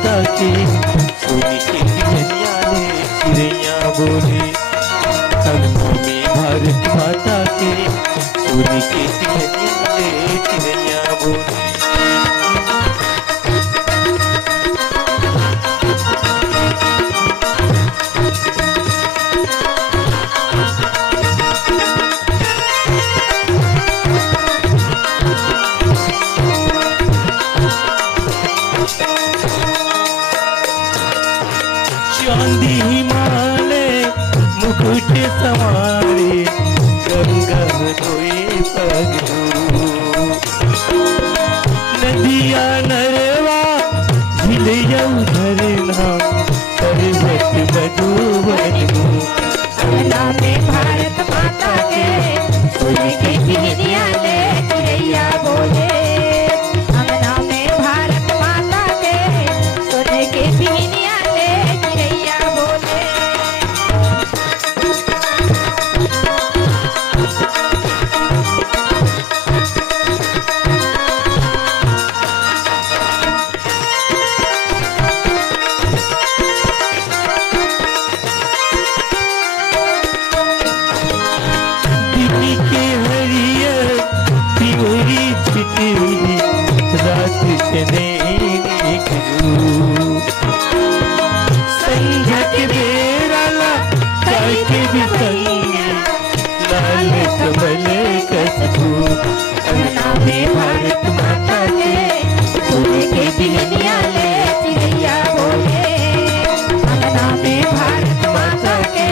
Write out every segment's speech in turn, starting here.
माता के सोने के पियनिया ले चिड़ैया बोले। अंगनों में भारत माता के सोने के पियनिया ले चिड़ैया बोले। चांदी हिमालय मुकुट संवारे गंगा धोए पगलू। नदिया नरवा झिलिया झरना पर्वत मधुबनू। अंगना में भारत माता के सोने के पियनिया ले चिड़ैया बोले। अंगना में भारत माता के सोने के पियनिया ले चिड़ैया बोले। दिल्ली के हरियर पियोरी छिटली रात चने निकलू। संध्या के बेराला करके भी संगे लाल कमल कसबू। अंगना में भारत माता के सोने के पियनिया ले चिड़ैया बोले। अंगना में भारत माता के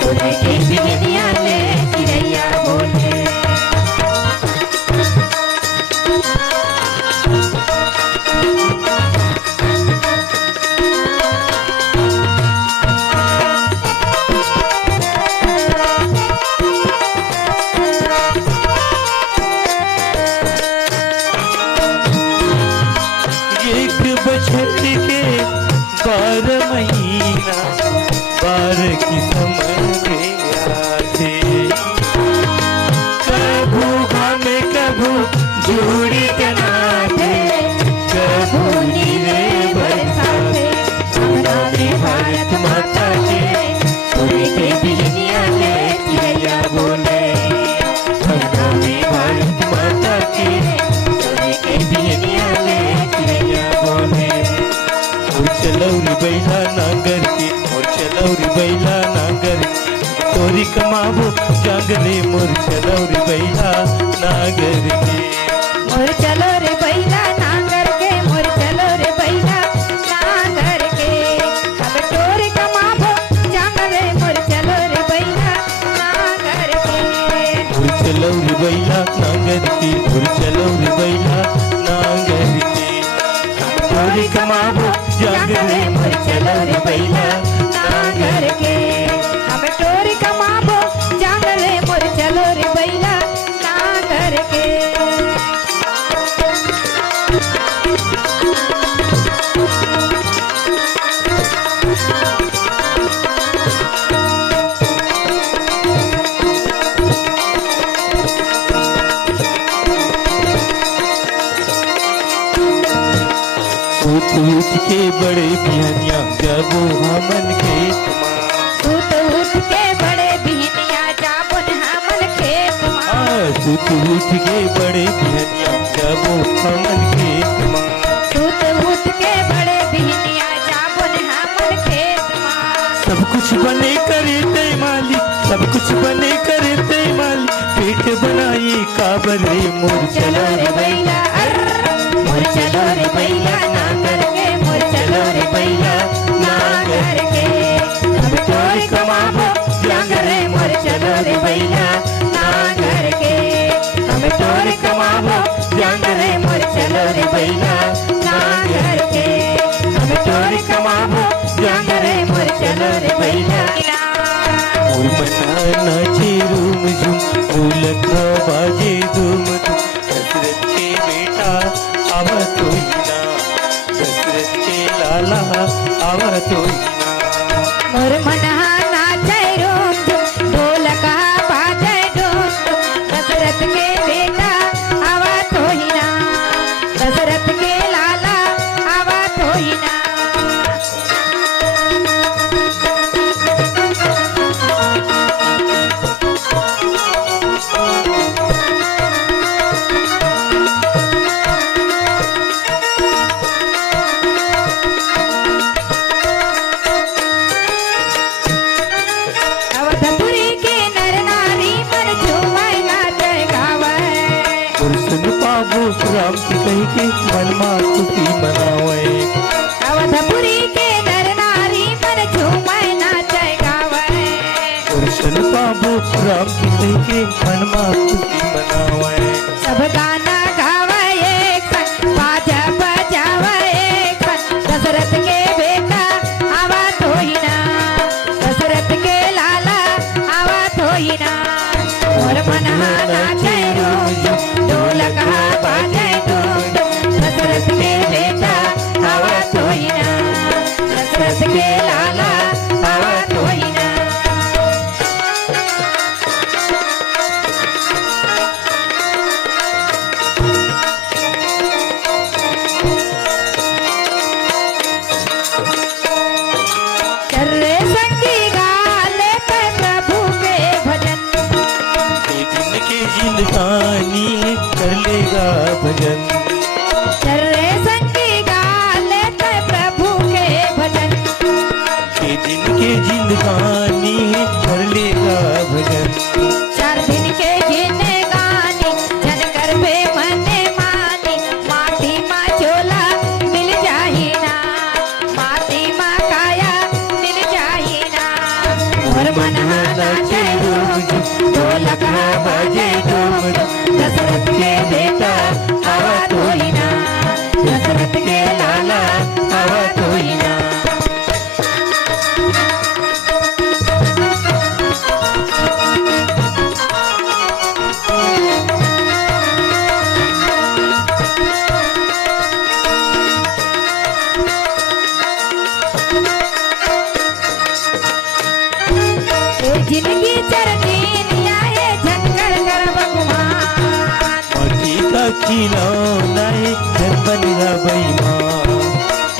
सोने के पियनिया ले चिड़ैया बोले। एक बछत के 12 महीना 12 किस्म में आते। कभू घामे कभू जोड़ी कनाते कभू नीरे बरसाते। अंगना में भारत माता के सोने के पियनिया ले चिड़ैया बोले। अंगना में भारत माता के सोने के पियनिया ले चिड़ैया बोले। और चलौरी बैला नांगर के और चलौरी बैला नांगर के तोरी कमाबो जागले मोर चलौरी बैला नांगर के। मोर चलो रे बैला नांगर के मोर चलो रे बैला नांगर के। अब टोर कमाबो जांगरे मोर चलो रे बैला नांगर के। और चलौरी बैला नांगर के और चलौरी बैला नांगर के तोरी कमाबो जागले मोर चलौरी बैला नांगर के। अब टोर कमाबो जांगरे मोर चलो रे बैला नांगर के। उठ के बड़े बिहनिया जबो हमन खेत मां। उठ के बड़े बिहनिया जाबुन हमन खेत मां। उठ के बड़े बिहनिया जबो हमन खेत मां। उठ के बड़े बिहनिया जाबुन हमन खेत मां। सब कुछ बने करे ते मालिक सब कुछ बने करे ते मालिक पेट बनाई काबर रे मोर चलो रे बैला मोर चलो रे बैला नांगर के मोर चलो रे बैला नांगर के। अब टोर कमाबो जांगरे मोर चलो रे बैला नांगर के। अब टोर कमाबो जांगरे मोर चलो रे बैला नांगर के। अब टोर कमाबो जांगरे मोर चलो रे बैला। मोर मना नाचे रूम झूम फूलक बाजे धूम धूम। दशरथ के बेटा आवा तो ना दशरथ के लाला आवा तो ना। मोर मना नाचे रूम झूम ढोलका बाजे धूम धूम। दशरथ के बेटा आवा तो ही ना दशरथ के लाला आवा तो ही ना। राम की कही के मन में खुशी मनावे अवधपुरी के नर नारी मन झूमे नाचे गावे दर्शन पाबो राम की कही के मन में खुशी मनावे सब गाना गावे एक संग बाजा बजावे एक संग दशरथ के बेटा आवा तो ही ना दशरथ के लाला आवा तो ही ना और मन नाचे रोज ढोलक बाजे धूम दशरथ के बेटा आवा तो ही ना दशरथ के लाला आवा तो ही ना चर्रे संगी गाले पे प्रभु के भजन ये दिन के जिंदगानी कर लेगा भजन चर्रे संगी गाले पे प्रभु के भजन ये दिन के जिंदगानी कर लेगा भजन 4 दिन के जिने गानी जन कर बे मने मानी माटी मा चोला मिल जाही ना माटी मा काया मिल जाही ना और मन नाचे रोज ढोलक बाजे धूम दशरथ के बेटा आवा तो ही ना दशरथ के लाला आवा तो ही ना जिंदगी चरनी आए झटकर कर भगवान माटी का खिलौना है घर बनेगा बेईमान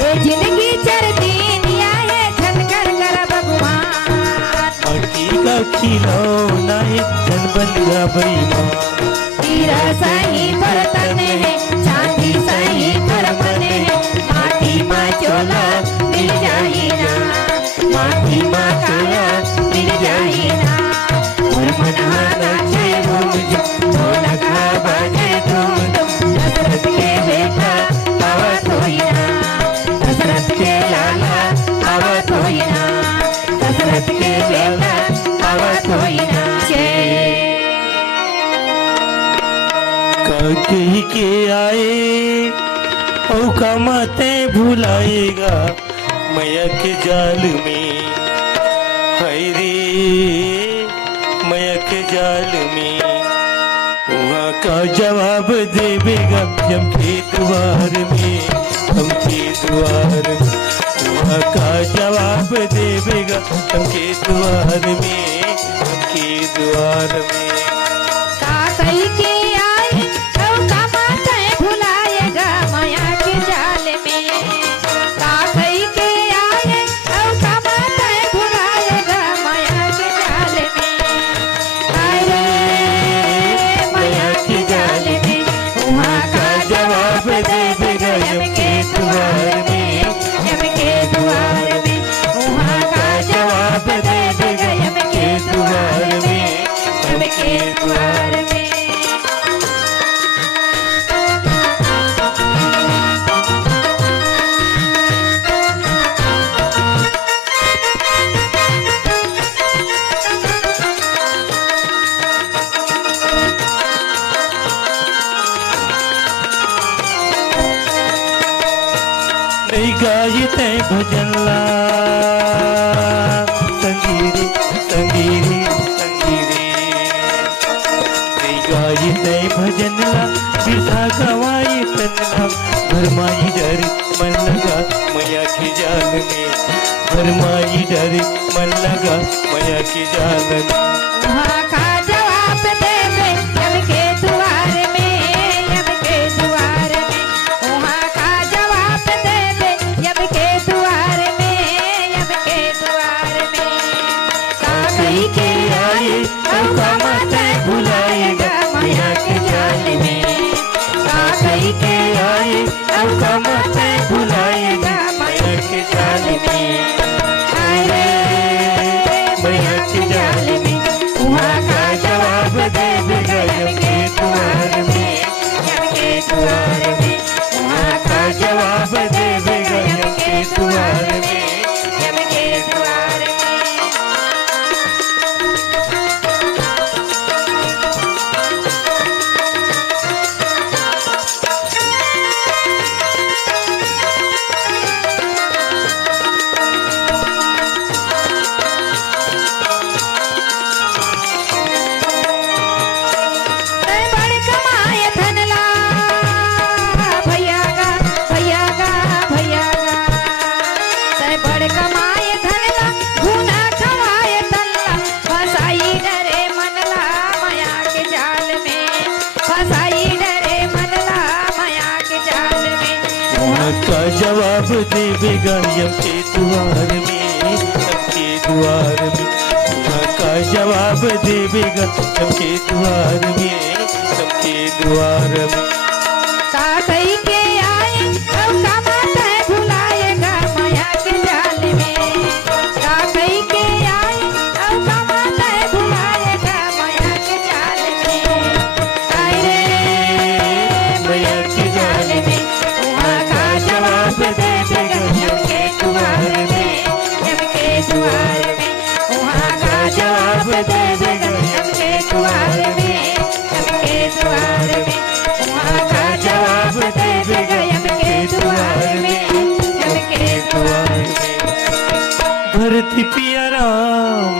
ये जिंदगी चरनी आए झटकर कर भगवान माटी का खिलौना है घर बनेगा बेईमान हीरा सही बर्तन है चांदी सही कर बने है माटी मा चोला मिल जाही ना माटी मा काया मिल जाही ना और मन नाचे रोज ढोलक बाजे धूम दशरथ के बेटा आवा तो ही ना दशरथ के लाला आवा तो ही ना दशरथ के बेटा आवा तो ही ना कही के आए औ कमाते भुलाएगा मैया के जाल में हाय रे मैया के जाल में वहाँ का जवाब देवेगा जब के द्वार में हम के द्वार में वहाँ का जवाब देवेगा हम के द्वार में हम के द्वार में काकई के आए औ कमाते भुलाएगा माया के जाल में काकई के आए औ कमाते भुलाएगा माया के जाल में अरे माया के जाल में वहाँ का जवाब देवेगा यम के द्वार में यम के द्वार में वहाँ का जवाब देवेगा यम के द्वार में यम के द्वार में नहीं गायते भजन ला संगीरी संगीरी संगीरी नहीं गायते भजन ला बिरसा गवाई तन्ना भरमाई डर मन लगा मैया की जाल में भरमाई डर मन लगा मैया की जाल में वहाँ का जवाब देवे यम के द्वार में यम के द्वार में वहाँ का जवाब देवे यम के द्वार में यम के द्वार में काकई के आए औ कमाते भुलाएगा माया के जाल में काकई के आए औ कमाते भुलाएगा माया के जाल में अरे माया के जाल में वहाँ का जवाब देवेगा यम के द्वार में यम के द्वार द्वार में, वहाँ का जवाब देवेगा यम के द्वार में, यम के द्वार में। तै बड़ कमाए धन ला, भैया गा, भैया गा, भैया गा। तै बड़ कमाए धन ला, घूना खवाए तल्ला, फसाई डरे मन ला माया के जाल में, फसाई डरे मन ला माया के जाल में। वहाँ का जवाब देवेगा यम के द्वार में, यम के द्वार में। वहाँ का जवाब देवेगा यम के द्वार में, यम के द्वार में। का कही के आए अब कामत है भुलाएगा माया के जाल में, का कही के आए अब कामत है भुलाएगा माया के जाल में। आए रे माया के जाल में, वहाँ का जवाब देवेगा यम के द्वार में, यम के द्वार में। वहाँ का जवाब देवेगा यम के द्वार में, यम के द्वार में। वहाँ का जवाब देवेगा यम के द्वार में, यम के द्वार में। धरती पिया राम